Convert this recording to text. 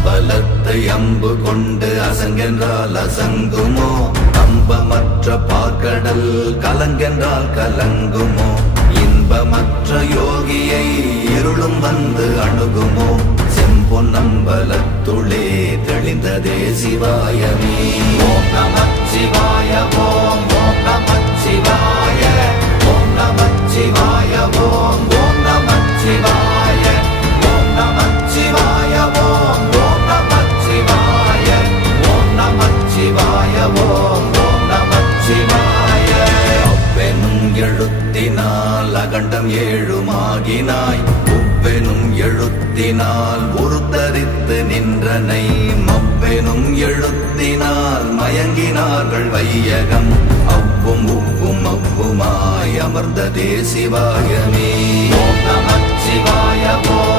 அம்பலத்தை அம்பு கொண்டு அசங்கென்றால் அசங்குமோ? அம்பமற்ற பார்க்கடல் கலங்கென்றால் கலங்குமோ? இன்பமற்ற யோகியை இருளும் வந்து அணுகுமோ? செம்பொன்னம்பலத்துளே தெளிந்ததே சிவாயமே. ஓம் நமச்சிவாய ஓம் ஓம் நமச்சிவாய ஓம் நமச்சிவாய ஓம் ஓம் நமச்சிவாய ஓம் நமச்சிவாய ஓம் ஓம் நமச்சிவாய ஓம் நமச்சிவாய ஓம் ஓம் நமச்சிவாய. அவ்வெனும் எழுத்தினால் அகண்டம் ஏழுமாகினாய், உவ்வெனும் எழுத்தினால் உருத்தரித்து நின்றனை, மவ்வெனும் எழுத்தினால் மயங்கினார்கள் வையகம், அவ்வும் உவ்வும் அவ்வுமாய் அமர்ந்ததே சிவாயமே. ஓம் நமச்சிவாய ஓம்